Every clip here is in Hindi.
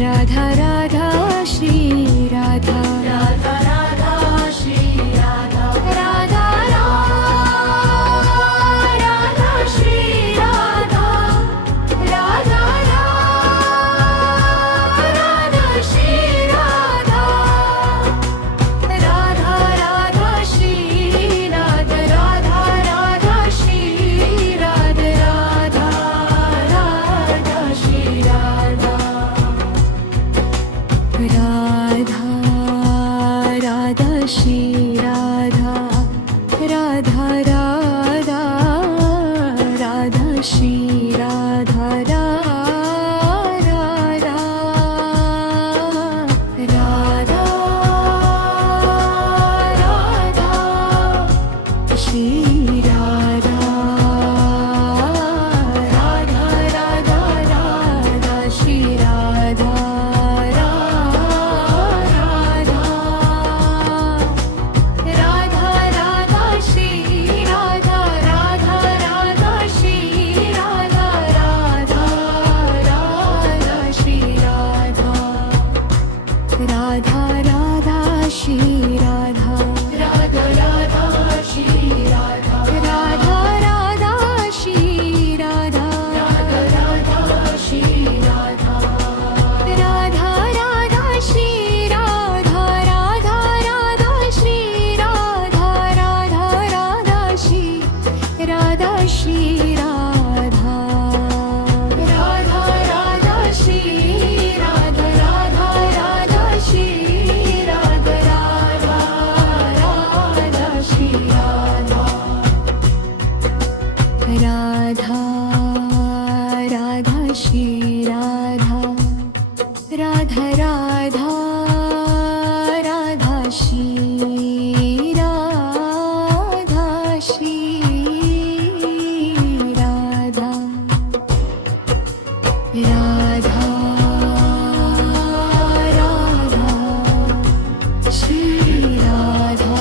राधा राधा श्री राधा राधा राधा श्री राधा राधा राधा श्री राधा राधा राधा श्री राधा राधा राधा श्री राधा राधा राधा श्री राधा राधा राधा श्री राधा राधा राधा श्री राधा राधा राधा राधा श्री राधा राधा राधा राधा श्री राधा राधा राधा राधा श्री राधा राधा राधा श्री राधा राधा राधा श्री राधा राधा राधा श्री राधा राधा राधा श्री राधा राधा राधा श्री राधा राधा राधा श्री राधा राधा राधा श्री राधा श्री राधा राधा राधा श्री राधा राधा राधा श्री राधा राधा राधा श्री राधा राधा राधा श्री राधा राधा राधा राधा श्री राधा श्री राधा राधा राधा श्री राधा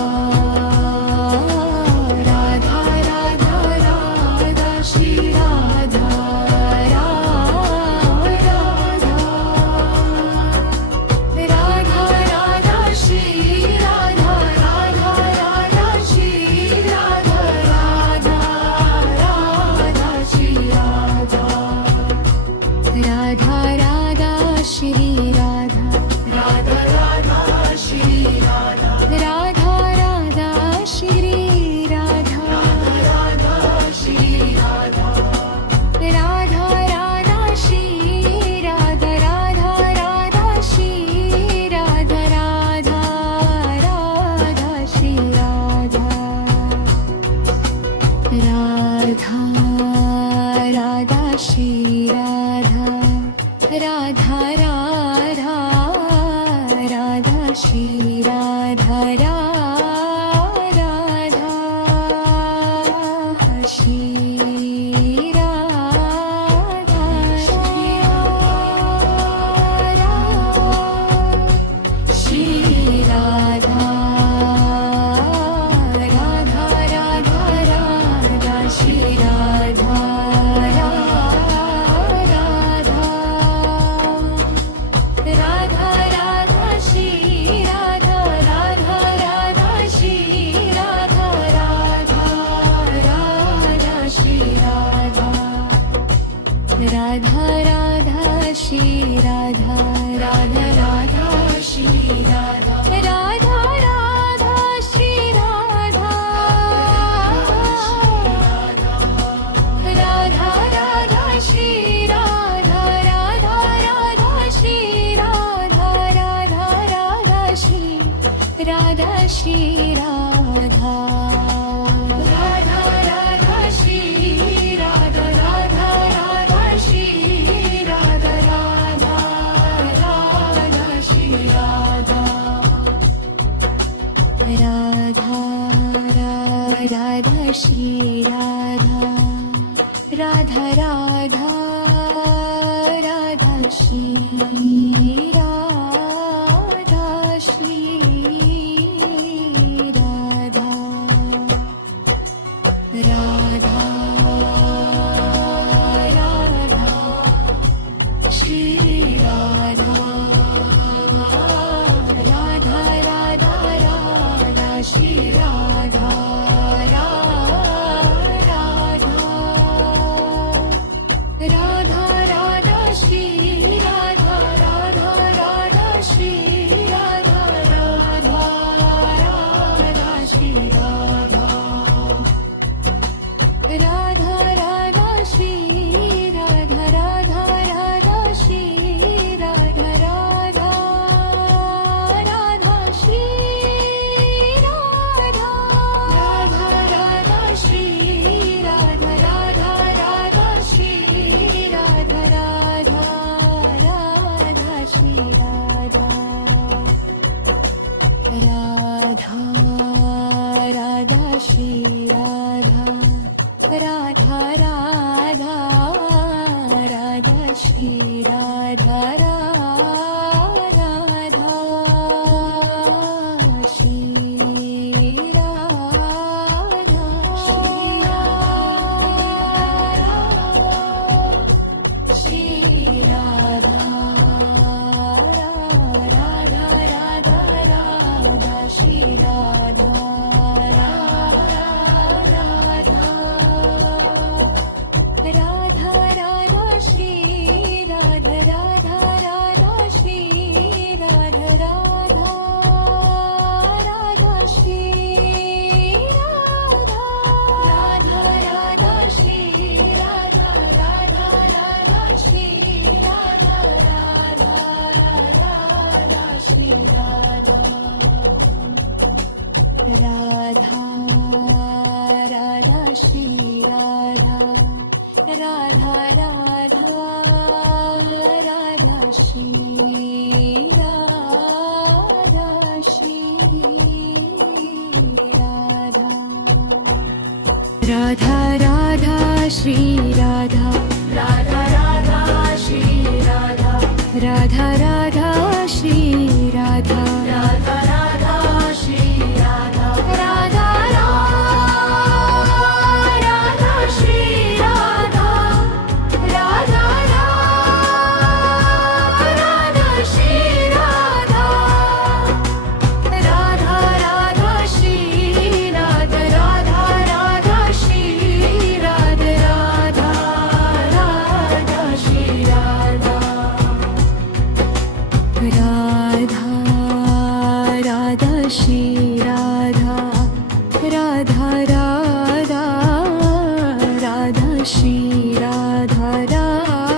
राधा राधा राधा श्री राधा राधा राधा राधा श्री राधा राधा राधा श्री राधा राधा राधा श्री राधा राधा राधा श्री राधा राधा राधा श्री राधा राधा राधा श्री राधा राधा श्री राधा राधा राधा श्री राधा राधा राधा श्री राधा राधा राधा श्री राधा राधा राधा श्री राधा राधा राधा राधा श्री राधा राधा राधा श्री राधा श्री राधा राधा राधा राधा श्री राधा राधा राधा श्री राधा राधा राधा श्री राधा राधा राधा श्री राधा राधा राधा श्री राधा राधा राधा श्री राधा राधा राधा श्री राधा राधा राधा श्री राधा राधा राधा श्री राधा राधा राधा श्री राधा श्री राधा राधा राधा श्री राधा राधा राधा श्री राधा राधा राधा श्री राधा राधा राधा श्री राधा राधा राधा राधा श्री राधा श्री राधा राधा राधा श्री राधा राधा राधा श्री राधा श्री राधा राधा राधा राधा श्री राधा राधा राधा श्री राधा राधा राधा श्री राधा राधा राधा श्री राधा राधा राधा श्री राधा राधा राधा श्री राधा राधा राधा श्री राधा राधा राधा श्री राधा राधा राधा राधा श्री राधा श्री राधा राधा राधा श्री राधा राधा राधा श्री राधा राधा राधा श्री राधा राधा राधा श्री राधा राधा राधा श्री राधा राधा राधा श्री राधा राधा राधा श्री राधा राधा राधा श्री राधा राधा राधा श्री राधा राधा राधा श्री राधा राधा राधा राधा श्री राधा राधा राधा राधा श्री राधा राधा राधा राधा श्री राधा राधा राधा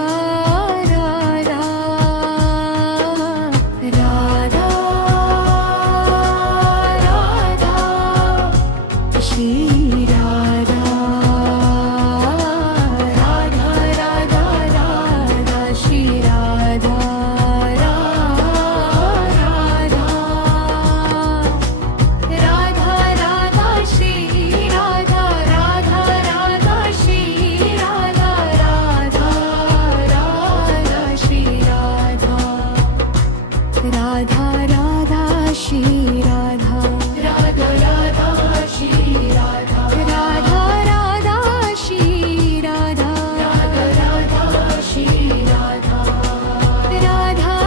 राधा श्री राधा राधा राधा श्री राधा राधा राधा श्री राधा राधा राधा श्री राधा राधा राधा श्री राधा राधा राधा श्री राधा राधा राधा श्री राधा राधा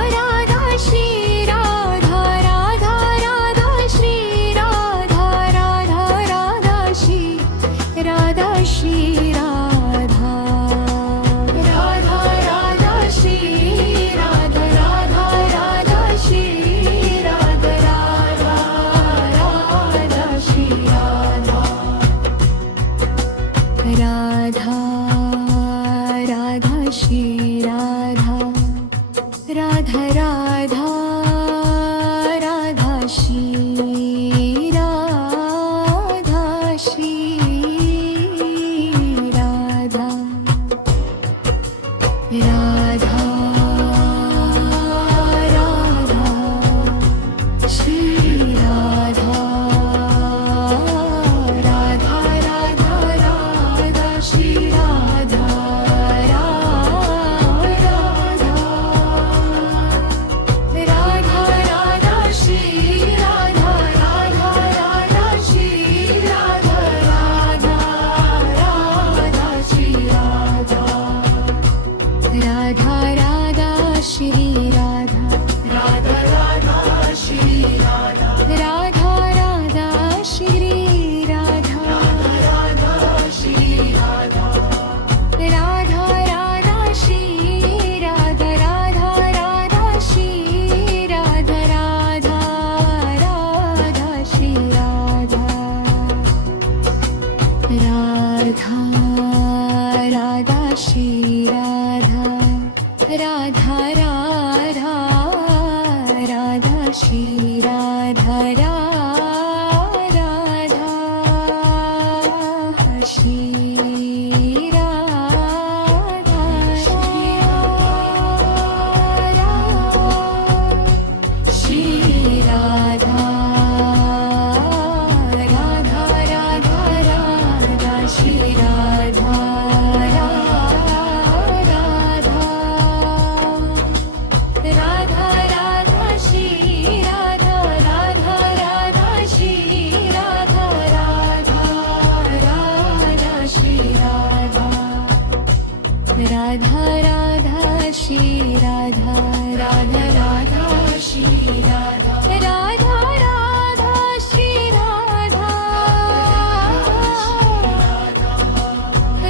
राधा श्री राधा राधा राधा श्री राधा राधा राधा श्री राधा श्री राधा राधा राधा श्री राधा राधा राधा श्री राधा राधा राधा श्री राधा राधा राधा श्री राधा राधा राधा राधा श्री राधा श्री राधा राधा राधा श्री राधा राधा राधा राधा श्री राधा राधा राधा राधा श्री राधा राधा राधा श्री राधा राधा राधा श्री राधा राधा राधा श्री राधा राधा राधा श्री राधा राधा राधा श्री राधा राधा श्री राधा राधा राधा श्री राधा राधा राधा श्री राधा राधा राधा श्री राधा राधा राधा श्री राधा राधा राधा राधा श्री राधा राधा राधा श्री राधा श्री राधा राधा राधा राधा श्री राधा राधा राधा राधा राधा श्री राधा राधा राधा श्री राधा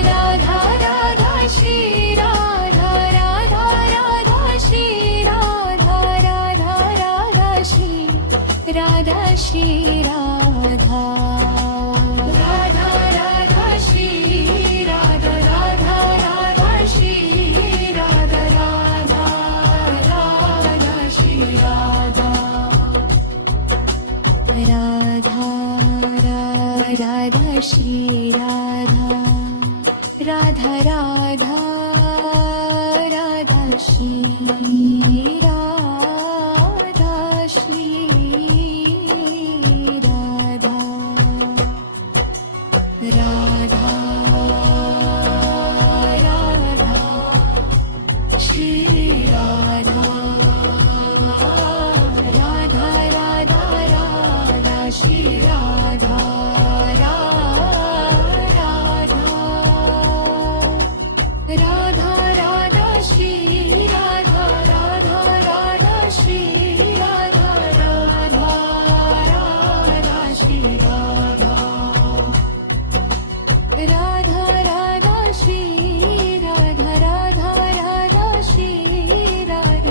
राधा राधा श्री राधा राधा राधा श्री राधा राधा राधा श्री राधा श्री राधा राधा राधा श्री राधा राधा राधा श्री राधा राधा राधा श्री राधा राधा राधा श्री राधा राधा राधा राधा श्री राधा श्री राधा राधा राधा श्री राधा राधा राधा राधा श्री राधा राधा राधा श्री राधा राधा राधा श्री राधा राधा राधा श्री राधा राधा राधा श्री राधा राधा राधा श्री राधा राधा राधा श्री राधा राधा राधा श्री राधा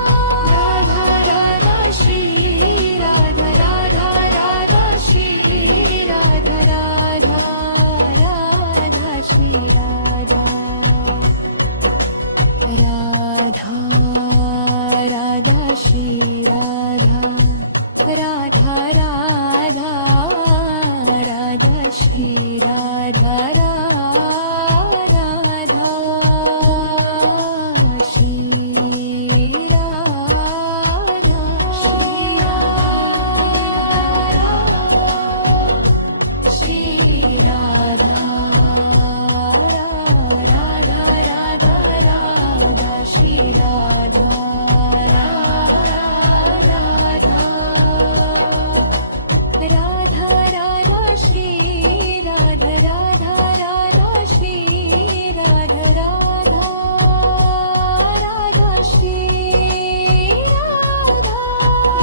राधा राधा श्री राधा राधा राधा श्री राधा राधा राधा श्री राधा राधा राधा राधा श्री राधा राधा राधा श्री राधा श्री राधा राधा राधा राधा श्री राधा राधा राधा श्री राधा राधा राधा श्री राधा राधा राधा श्री राधा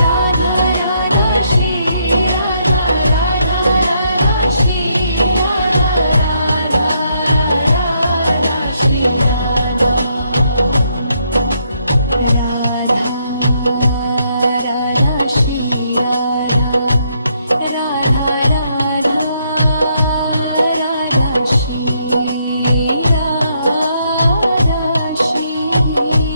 राधा राधा श्री राधा राधा राधा श्री राधा राधा राधा श्री राधा राधा राधा श्री राधा राधा राधा राधा श्री राधा श्री